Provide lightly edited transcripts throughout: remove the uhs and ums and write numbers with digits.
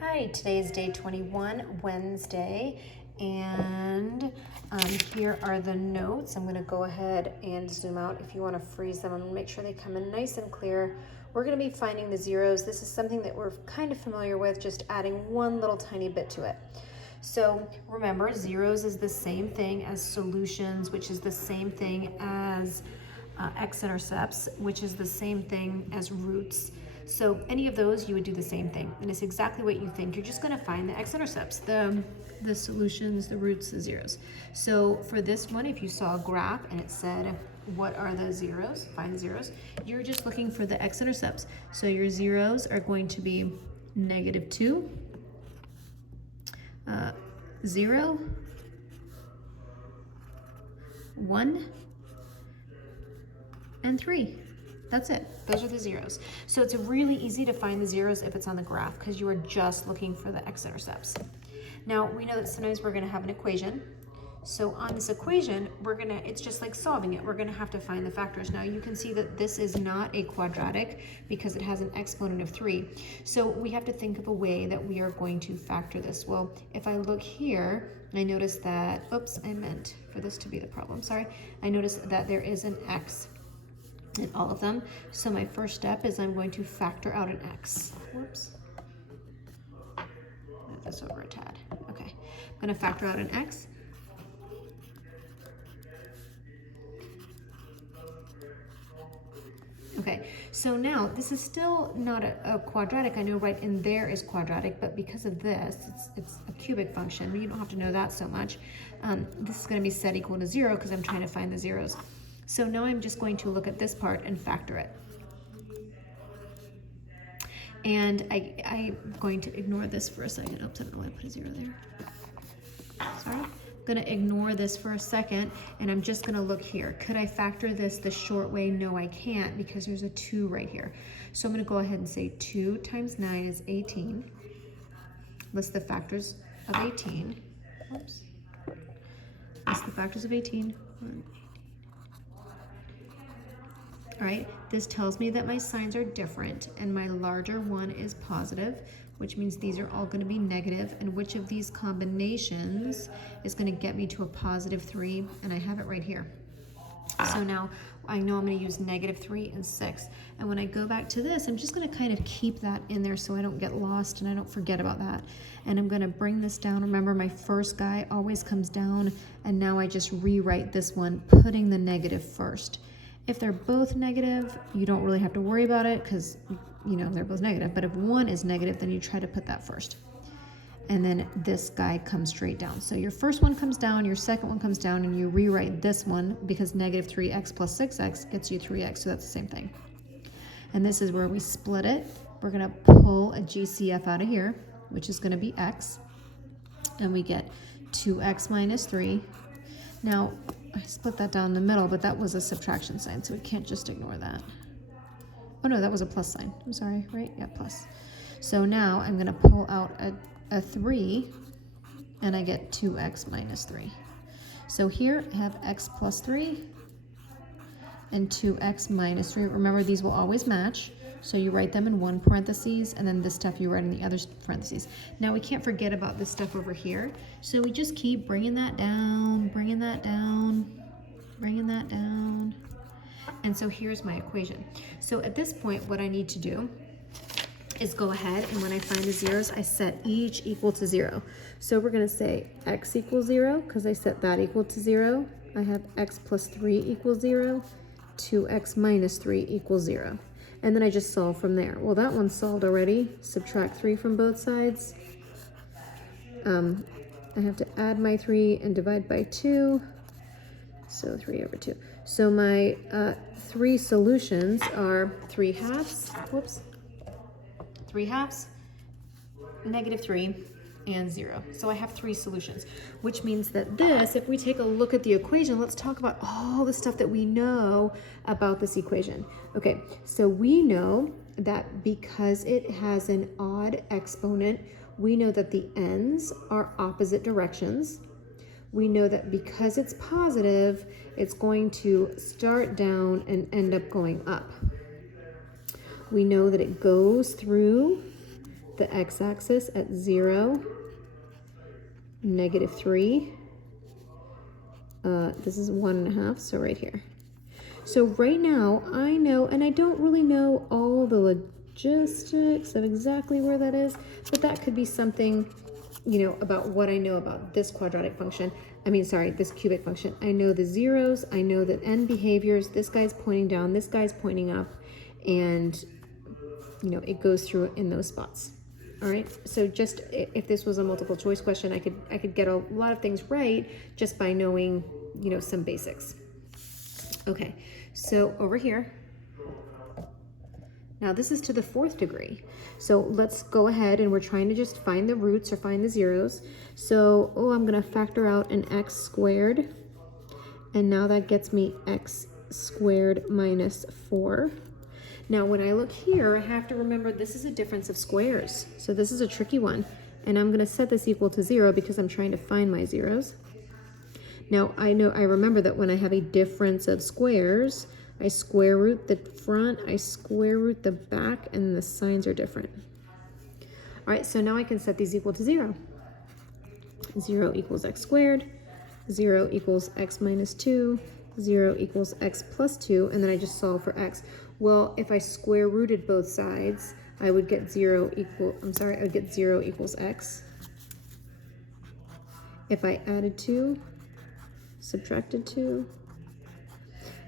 Hi, today is day 21, Wednesday, and here are the notes. I'm going to go ahead and zoom out. If you want to freeze them and make sure they come in nice and clear, we're going to be finding the zeros. This is something that we're kind of familiar with, just adding one little tiny bit to it. So remember, zeros is the same thing as solutions, which is the same thing as x-intercepts, which is the same thing as roots. So any of those, you would do the same thing. And it's exactly what you think. You're just going to find the x-intercepts, the solutions, the roots, the zeros. So for this one, if you saw a graph and it said, what are the zeros? Find the zeros. You're just looking for the x-intercepts. So your zeros are going to be -2, 0, 1, and 3. That's it. Those are the zeros. So it's really easy to find the zeros if it's on the graph because you are just looking for the x-intercepts. Now we know that sometimes we're going to have an equation. So on this equation, it's just like solving it. We're going to have to find the factors. Now you can see that this is not a quadratic because it has an exponent of 3. So we have to think of a way that we are going to factor this. Well, if I look here, I notice that, oops, I meant for this to be the problem, sorry. I noticed that there is an x in all of them. So my first step is I'm going to factor out an x. Whoops. Move this over a tad. Okay. I'm going to factor out an x. Okay, so now this is still not a quadratic. I know right in there is quadratic, but because of this, it's a cubic function. You don't have to know that so much. This is going to be set equal to 0 because I'm trying to find the zeros. So now I'm just going to look at this part and factor it. And I'm going to ignore this for a second. Oops, I don't know why I put a 0 there. Sorry. I'm going to ignore this for a second, and I'm just going to look here. Could I factor this the short way? No, I can't because there's a 2 right here. So I'm going to go ahead and say 2 times 9 is 18. List the factors of 18. Oops. List the factors of 18. All right, this tells me that my signs are different and my larger one is positive, which means these are all going to be negative, and which of these combinations is going to get me to a +3, and I have it right here. So now I know I'm going to use -3 and 6, and when I go back to this, I'm just going to kind of keep that in there so I don't get lost and I don't forget about that. And I'm going to bring this down. Remember, my first guy always comes down, and now I just rewrite this one, putting the negative first. If they're both negative, you don't really have to worry about it because, you know, they're both negative. But if one is negative, then you try to put that first. And then this guy comes straight down. So your first one comes down, your second one comes down, and you rewrite this one because -3x plus 6x gets you 3x, so that's the same thing. And this is where we split it. We're going to pull a GCF out of here, which is going to be x. And we get 2x minus 3. Now, I split that down the middle, but that was a subtraction sign, so we can't just ignore that. Oh no, that was a plus sign. I'm sorry, right? Yeah, plus. So now I'm going to pull out a 3, and I get 2x minus 3. So here I have x plus 3 and 2x minus 3. Remember, these will always match. So you write them in one parentheses, and then this stuff you write in the other parentheses. Now we can't forget about this stuff over here. So we just keep bringing that down, bringing that down, bringing that down. And so here's my equation. So at this point, what I need to do is go ahead, and when I find the zeros, I set each equal to 0. So we're going to say x equals 0 because I set that equal to 0. I have x plus 3 equals 0. 2x minus 3 equals 0. And then I just solve from there. Well, that one's solved already. Subtract 3 from both sides. I have to add my 3 and divide by 2. So 3 over 2. So my 3 solutions are 3 halves. Whoops. 3 halves, -3, and 0. So I have 3 solutions, which means that this, if we take a look at the equation, let's talk about all the stuff that we know about this equation. Okay, so we know that because it has an odd exponent, we know that the ends are opposite directions. We know that because it's positive, it's going to start down and end up going up. We know that it goes through the x-axis at 0, -3. This is 1.5, so right here. So right now I know, and I don't really know all the logistics of exactly where that is, but that could be something, you know, about what I know about this quadratic function. I mean, sorry, this cubic function. I know the zeros, I know that n behaviors, this guy's pointing down, this guy's pointing up, and, you know, it goes through in those spots. All right, so just if this was a multiple choice question, I could get a lot of things right just by knowing, you know, some basics. Okay, so over here, now this is to the 4th degree. So let's go ahead and we're trying to just find the roots or find the zeros. So, I'm gonna factor out an x squared, and now that gets me x squared minus 4. Now when I look here, I have to remember this is a difference of squares. So this is a tricky one, and I'm gonna set this equal to 0 because I'm trying to find my zeros. Now I remember that when I have a difference of squares, I square root the front, I square root the back, and the signs are different. All right, so now I can set these equal to 0. 0 equals x squared, 0 equals x minus 2, 0 equals x plus 2, and then I just solve for x. Well, if I square rooted both sides, I would get 0 equals x. If I added 2, subtracted 2.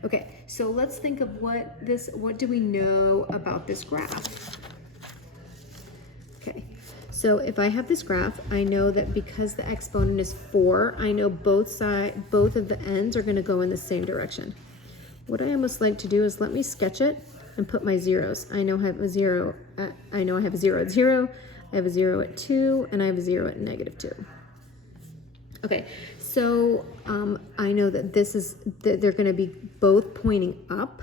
Okay, so let's think of what do we know about this graph? Okay, so if I have this graph, I know that because the exponent is 4, I know both of the ends are gonna go in the same direction. What I almost like to do is let me sketch it and put my zeros. I know I have a 0 at 0, I have a 0 at 2, and I have a 0 at -2. Okay, so I know that they're going to be both pointing up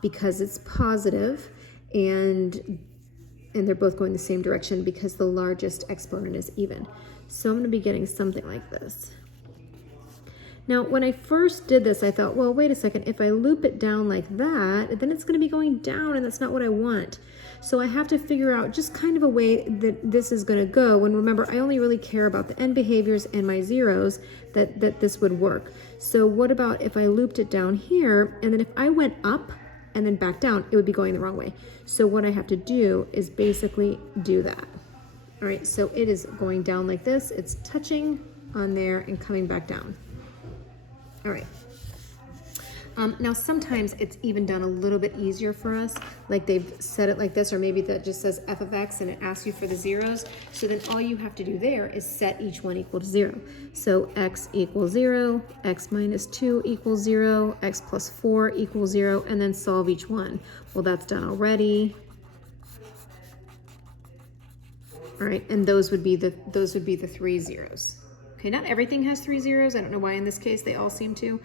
because it's positive, and they're both going the same direction because the largest exponent is even. So I'm going to be getting something like this. Now, when I first did this, I thought, well, wait a second, if I loop it down like that, then it's going to be going down, and that's not what I want. So I have to figure out just kind of a way that this is going to go. And remember, I only really care about the end behaviors and my zeros, that this would work. So what about if I looped it down here, and then if I went up and then back down, it would be going the wrong way. So what I have to do is basically do that. All right, so it is going down like this. It's touching on there and coming back down. All right. Now sometimes it's even done a little bit easier for us, like they've set it like this, or maybe that just says f of x and it asks you for the zeros. So then all you have to do there is set each one equal to 0. So x equals 0, x minus 2 equals 0, x plus 4 equals 0, and then solve each one. Well, that's done already. All right, and those would be the 3 zeros. Okay, not everything has 3 zeros. I don't know why in this case they all seem to.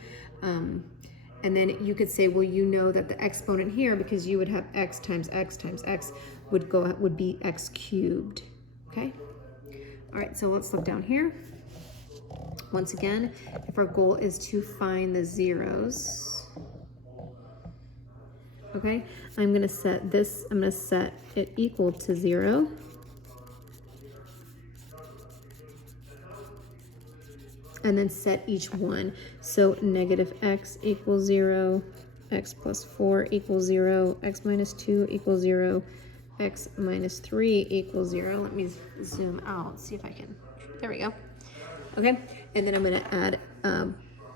And then you could say, well, you know that the exponent here, because you would have x times x times x, would be x cubed. Okay. All right, so let's look down here. Once again, if our goal is to find the zeros, okay, I'm going to set it equal to 0. And then set each one. So negative x equals 0, x plus 4 equals 0, x minus 2 equals 0, x minus 3 equals 0. Let me zoom out, see if I can. There we go. Okay, and then I'm going to add,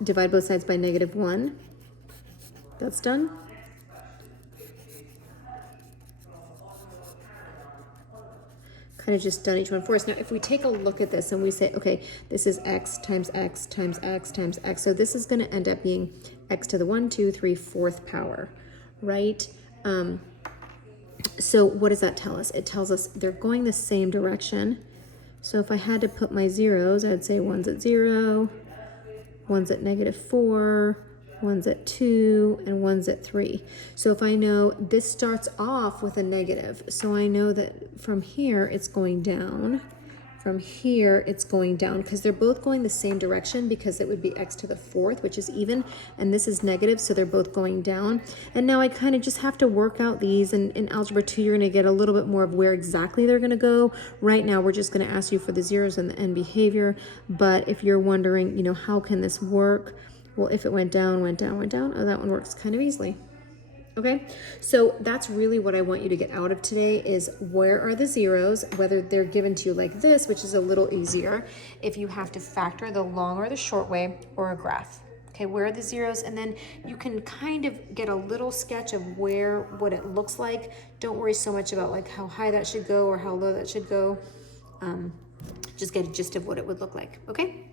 divide both sides by -1. That's done. Kind of just done each one for us. Now, if we take a look at this and we say, okay, this is x times x times x times x. So this is going to end up being x to the 1, 2, 3, 4th power, right? So what does that tell us? It tells us they're going the same direction. So if I had to put my zeros, I'd say one's at 0, one's at -4, one's at 2, and one's at 3. So if I know this starts off with a negative, so I know that from here it's going down, from here it's going down because they're both going the same direction, because it would be x to the fourth, which is even, and this is negative, so they're both going down. And now I kind of just have to work out these, and in Algebra 2 you're going to get a little bit more of where exactly they're going to go. Right now we're just going to ask you for the zeros and the end behavior, but if you're wondering, you know, how can this work? Well, if it went down, went down, went down, oh, that one works kind of easily. Okay, so that's really what I want you to get out of today is where are the zeros, whether they're given to you like this, which is a little easier, if you have to factor the long or the short way, or a graph. Okay, where are the zeros? And then you can kind of get a little sketch of what it looks like. Don't worry so much about like how high that should go or how low that should go. Just get a gist of what it would look like, okay?